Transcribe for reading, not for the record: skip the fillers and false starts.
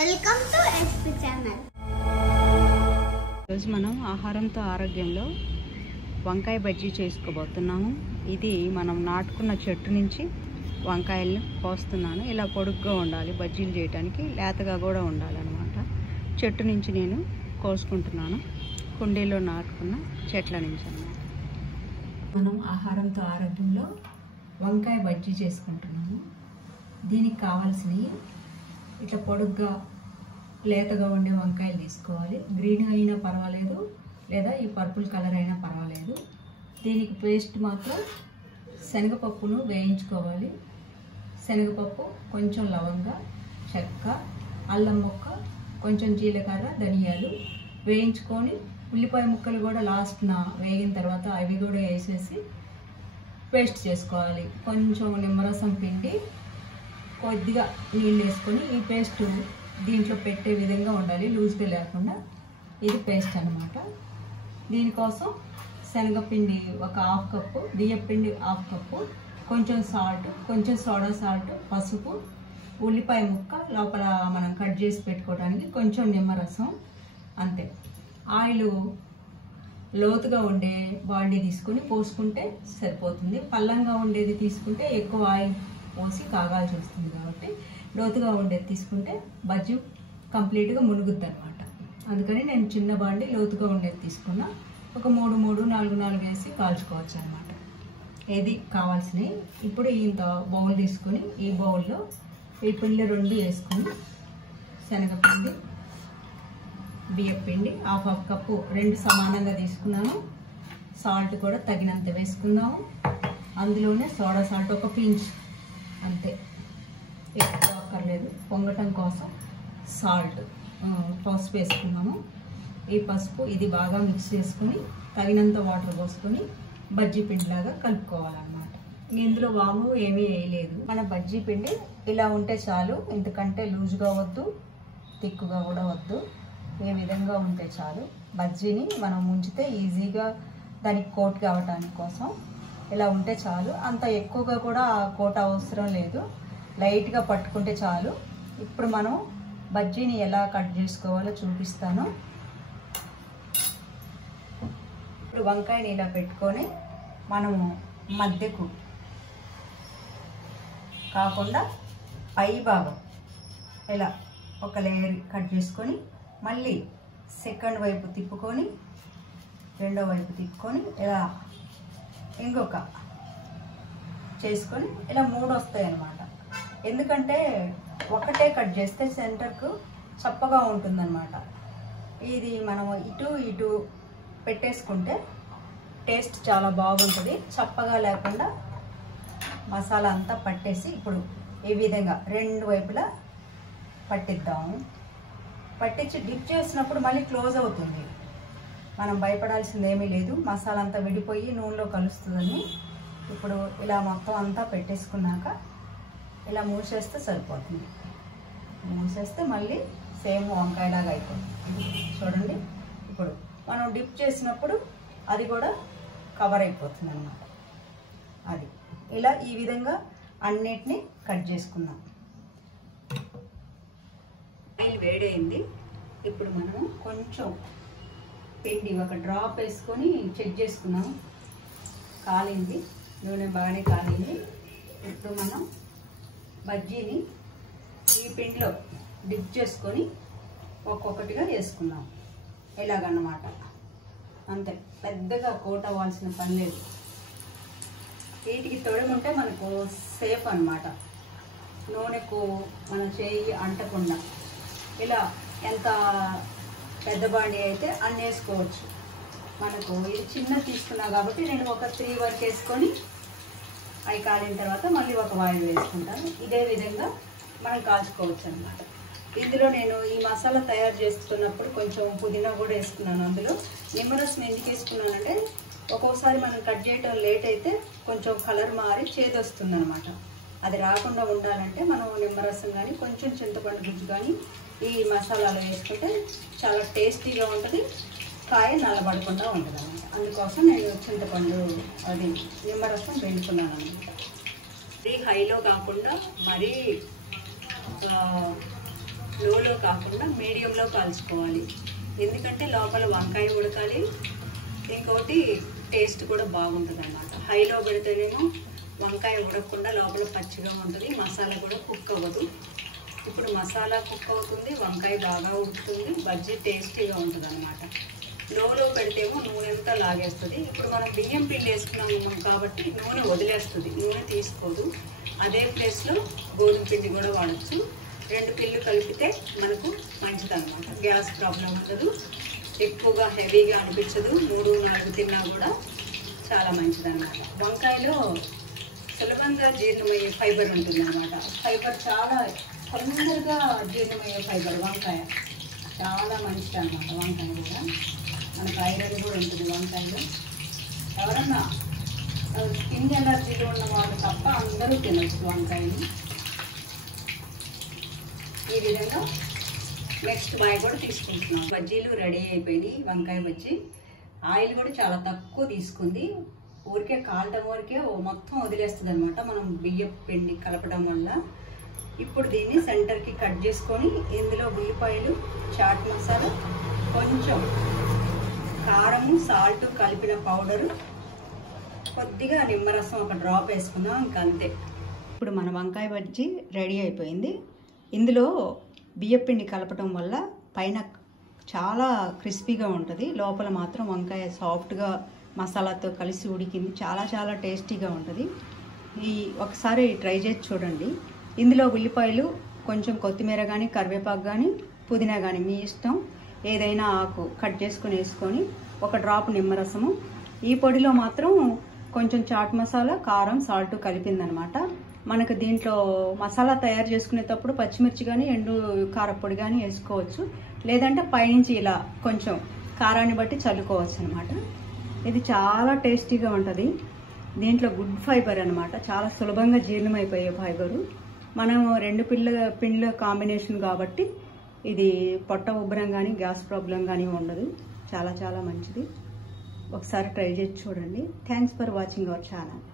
Welcome to SP channel. ఈరోజు మనం ఆహారంతో ఆరోగ్యంలో వంకాయ బజ్జీ చేసుకోబోతున్నాము. ఇది మనం నాటుకున్న చెట్టు నుంచి వంకాయల్ని కోస్తున్నాను. ఇలా పొడుగ్గా ఉండాలి, బజ్జీలు చేయడానికి లేతగా కూడా ఉండాలన్నమాట. చెట్టు నుంచి నేను కోసుకుంటున్నాను, కుండీలో నాటుకున్న చెట్ల నుంచి అన్నమాట. మనం ఆహారంతో ఆరోగ్యంలో వంకాయ బజ్జీ చేసుకుంటున్నాము. దీనికి కావాల్సినవి ఇట్లా పొడుగ్గా లేతగా ఉండే వంకాయలు తీసుకోవాలి. గ్రీన్ అయినా పర్వాలేదు, లేదా ఈ పర్పుల్ కలర్ అయినా పర్వాలేదు. దీనికి పేస్ట్ మాత్రం శనగపప్పును వేయించుకోవాలి. శనగపప్పు, కొంచెం లవంగ, చెక్క, అల్లం ముక్క, కొంచెం జీలకర్ర, ధనియాలు వేయించుకొని ఉల్లిపాయ ముక్కలు కూడా లాస్ట్న వేగిన తర్వాత అవి కూడా వేసేసి పేస్ట్ చేసుకోవాలి. కొంచెం నిమ్మరసం పిండి, కొద్దిగా నీళ్ళు వేసుకొని ఈ పేస్ట్ దీంట్లో పెట్టే విధంగా ఉండాలి, లూజ్గా లేకుండా. ఇది పేస్ట్ అన్నమాట. దీనికోసం శనగపిండి ఒక హాఫ్ కప్పు, బియ్యపిండి హాఫ్ కప్పు, కొంచెం సాల్ట్, కొంచెం సోడా సాల్ట్, పసుపు, ఉల్లిపాయ ముక్క, లోపల మనం కట్ చేసి పెట్టుకోవడానికి కొంచెం నిమ్మరసం, అంతే. ఆయిల్ లోతుగా ఉండే బాండీ తీసుకొని పోసుకుంటే సరిపోతుంది. పల్లంగా ఉండేది తీసుకుంటే ఎక్కువ ఆయిల్ పోసి కాగాల్సి వస్తుంది కాబట్టి లోతుగా ఉండేది తీసుకుంటే బజ్జీ కంప్లీట్గా మునుగుద్ది అనమాట. అందుకని నేను చిన్న బాండి లోతుగా ఉండేది తీసుకున్నా. ఒక 3 వేసి కాల్చుకోవచ్చు అనమాట. ఏది కావాల్సినవి. ఇప్పుడు ఇంత బౌల్ తీసుకొని ఈ బౌల్లో ఈ పిండి 2 వేసుకొని శనగపిండి, బియ్యపిండి హాఫ్ కప్పు 2 సమానంగా తీసుకున్నాను. సాల్ట్ కూడా తగినంత వేసుకున్నాము. అందులోనే సోడా సాల్ట్ ఒక పించ్, అంతే, ఎక్కువ అక్కర్లేదు. పొంగటం కోసం సాల్ట్, పసుపు వేసుకున్నాము. ఈ పసుపు ఇది బాగా మిక్స్ చేసుకుని తగినంత వాటర్ పోసుకొని బజ్జీ పిండిలాగా కలుపుకోవాలన్నమాట. ఇందులో వాము ఏమీ వేయలేదు. మన బజ్జీ పిండి ఇలా ఉంటే చాలు, ఎందుకంటే లూజ్గా వద్దు, తిక్కుగా కూడా వద్దు. ఏ విధంగా ఉంటే చాలు. బజ్జీని మనం ముంచితే ఈజీగా దానికి కోట్ కావటానికి కోసం ఇలా ఉంటే చాలు. అంత ఎక్కువగా కూడా కోట అవసరం లేదు, లైట్గా పట్టుకుంటే చాలు. ఇప్పుడు మనం బజ్జీని ఎలా కట్ చేసుకోవాలో చూపిస్తాను. ఇప్పుడు వంకాయని ఇలా పెట్టుకొని మనము మధ్యకు కాకుండా పై భాగం ఇలా ఒక లేయర్ కట్ చేసుకొని మళ్ళీ సెకండ్ వైపు తిప్పుకొని రెండో వైపు తిప్పుకొని ఇలా ఇంకొక చేసుకొని ఇలా 3 వస్తాయి అన్నమాట. ఎందుకంటే ఒకటే కట్ చేస్తే సెంటర్కు చప్పగా ఉంటుందన్నమాట. ఇది మనం ఇటు ఇటు పెట్టేసుకుంటే టేస్ట్ చాలా బాగుంటుంది, చప్పగా లేకుండా మసాలా అంతా పట్టేసి. ఇప్పుడు ఈ విధంగా 2 వైపులా పట్టిద్దాము. పట్టించి డిప్ చేసినప్పుడు మళ్ళీ క్లోజ్ అవుతుంది. మనం భయపడాల్సింది ఏమీ లేదు, మసాలా అంతా విడిపోయి నూనెలో కలుస్తుందని. ఇప్పుడు ఇలా మొత్తం అంతా పెట్టేసుకున్నాక ఇలా మూసేస్తే సరిపోతుంది. మూసేస్తే మళ్ళీ సేమ్ వంకాయలాగా అయిపోతుంది. చూడండి, ఇప్పుడు మనం డిప్ చేసినప్పుడు అది కూడా కవర్ అయిపోతుంది అన్నమాట. అది ఇలా ఈ విధంగా అన్నిటినీ కట్ చేసుకుందాం. ఆయిల్ వేడైంది. ఇప్పుడు మనం కొంచెం పిండి ఒక డ్రాప్ వేసుకొని చెక్ చేసుకున్నాం. కాలింది, నూనె బాగానే కాలింది. ఇప్పుడు మనం బజ్జీని ఈ పిండిలో డిప్ చేసుకొని ఒక్కొక్కటిగా వేసుకున్నాం. ఇలాగన్నమాట, అంతే. పెద్దగా కోట్ అవ్వాల్సిన పని లేదు. వీటికి తొడముంటే మనకు సేఫ్ అన్నమాట. నూనెకు మన చేయి అంటకుండా ఇలా ఎంత పెద్ద బాండి అయితే అన్ని వేసుకోవచ్చు. మనకు ఇది చిన్న తీసుకున్నా కాబట్టి నేను ఒక 3 వరకు వేసుకొని అవి కాలిన తర్వాత మళ్ళీ ఒక వాయిల్ వేసుకుంటాను. ఇదే విధంగా మనం కాల్చుకోవచ్చు అన్నమాట. ఇందులో నేను ఈ మసాలా తయారు చేస్తున్నప్పుడు కొంచెం పుదీనా కూడా వేసుకున్నాను. అందులో నిమ్మరసం ఎందుకు వేసుకున్నానంటే ఒక్కోసారి మనం కట్ చేయడం లేట్ అయితే కొంచెం కలర్ మారి చేదు వస్తుంది అనమాట. అది రాకుండా ఉండాలంటే మనం నిమ్మరసం కానీ కొంచెం చింతపండు గుజ్జు కానీ ఈ మసాలాలు వేసుకుంటే చాలా టేస్టీగా ఉంటుంది, కాయ నల్లబడకుండా ఉంటుంది అన్నమాట. అందుకోసం నేను చింతపండు అది నిమ్మరసం పెంచుకున్నాను అన్నమాట. మరీ హైలో కాకుండా మరీ లోలో కాకుండా మీడియంలో కాల్చుకోవాలి. ఎందుకంటే లోపల వంకాయ ఉడకాలి, ఇంకోటి టేస్ట్ కూడా బాగుంటుంది అన్నమాట. హైలో పెడితేనేమో వంకాయ ఉడకకుండా లోపల పచ్చిగా ఉంటుంది, మసాలా కూడా కుక్ అవ్వదు. ఇప్పుడు మసాలా కుక్ అవుతుంది, వంకాయ బాగా ఉడుకుతుంది, బజ్జీ టేస్టీగా ఉంటుంది అన్నమాట. లోలో పెడితేమో నూనె అంతా లాగేస్తుంది. ఇప్పుడు మనం బియ్యం పిండి వేసుకున్నాము కాబట్టి నూనె వదిలేస్తుంది, నూనె తీసుకోదు. అదే ప్లేస్లో గోధుమ పిండి కూడా వాడచ్చు. 2 పిండి కలిపితే మనకు మంచిదన్నమాట. గ్యాస్ ప్రాబ్లం ఉండదు, ఎక్కువగా హెవీగా అనిపించదు. 3-4 తిన్నా కూడా చాలా మంచిదన్నమాట. వంకాయలో సులభంగా జీర్ణమయ్యే ఫైబర్ ఉంటుంది అన్నమాట. ఫైబర్ చాలా తొందరగా జీర్ణమయ్యే ఫైబర్ వంకాయ, చాలా మంచిది అన్నమాట. వంకాయ కూడా మనకు ఐరన్ కూడా ఉంటుంది వంకాయలో. ఎవరన్నా స్కిన్ ఎలర్జీలు ఉన్న వాళ్ళు తప్ప అందరూ తినచ్చు వంకాయని. ఈ విధంగా నెక్స్ట్ బాయ్ కూడా తీసుకుంటున్నాం. బజ్జీలు రెడీ అయిపోయినాయి, వంకాయ బజ్జీ. ఆయిల్ కూడా చాలా తక్కువ తీసుకుంది, ఊరికే కాలటం వరకే మొత్తం వదిలేస్తుంది అనమాట మనం బియ్యం పిండి కలపడం వల్ల. ఇప్పుడు దీన్ని సెంటర్కి కట్ చేసుకొని ఇందులో ఉల్లిపాయలు, చాట్ మసాలా, కొంచెం కారము, సాల్ట్ కలిపిన పౌడరు, కొద్దిగా నిమ్మరసం ఒక డ్రాప్ వేసుకుందాం, ఇంకా అంతే. ఇప్పుడు మన వంకాయ బజ్జీ రెడీ అయిపోయింది. ఇందులో బియ్యపిండి కలపటం వల్ల పైన చాలా క్రిస్పీగా ఉంటుంది, లోపల మాత్రం వంకాయ సాఫ్ట్గా మసాలాతో కలిసి ఉడికింది. చాలా చాలా టేస్టీగా ఉంటుంది. ఒకసారి ట్రై చేసి చూడండి. ఇందులో ఉల్లిపాయలు, కొంచెం కొత్తిమీర కానీ, కరివేపాకు కానీ, పుదీనా కానీ మీ ఇష్టం, ఏదైనా ఆకు కట్ చేసుకుని వేసుకొని, ఒక డ్రాప్ నిమ్మరసము. ఈ పొడిలో మాత్రం కొంచెం చాట్ మసాలా, కారం, సాల్ట్ కలిపిందనమాట. మనకు దీంట్లో మసాలా తయారు చేసుకునేటప్పుడు పచ్చిమిర్చి కానీ, ఎండు కారపొడి కానీ వేసుకోవచ్చు, లేదంటే పైనుంచి ఇలా కొంచెం కారాన్ని బట్టి చల్లుకోవచ్చు అనమాట. ఇది చాలా టేస్టీగా ఉంటుంది. దీంట్లో గుడ్ ఫైబర్ అనమాట, చాలా సులభంగా జీర్ణమైపోయే ఫైబరు. మనం 2 పిండిల కాంబినేషన్ కాబట్టి ఇది పొట్ట ఉబ్బరం కానీ, గ్యాస్ ప్రాబ్లం కానీ ఉండదు. చాలా చాలా మంచిది. ఒకసారి ట్రై చేసి చూడండి. Thanks for watching our channel.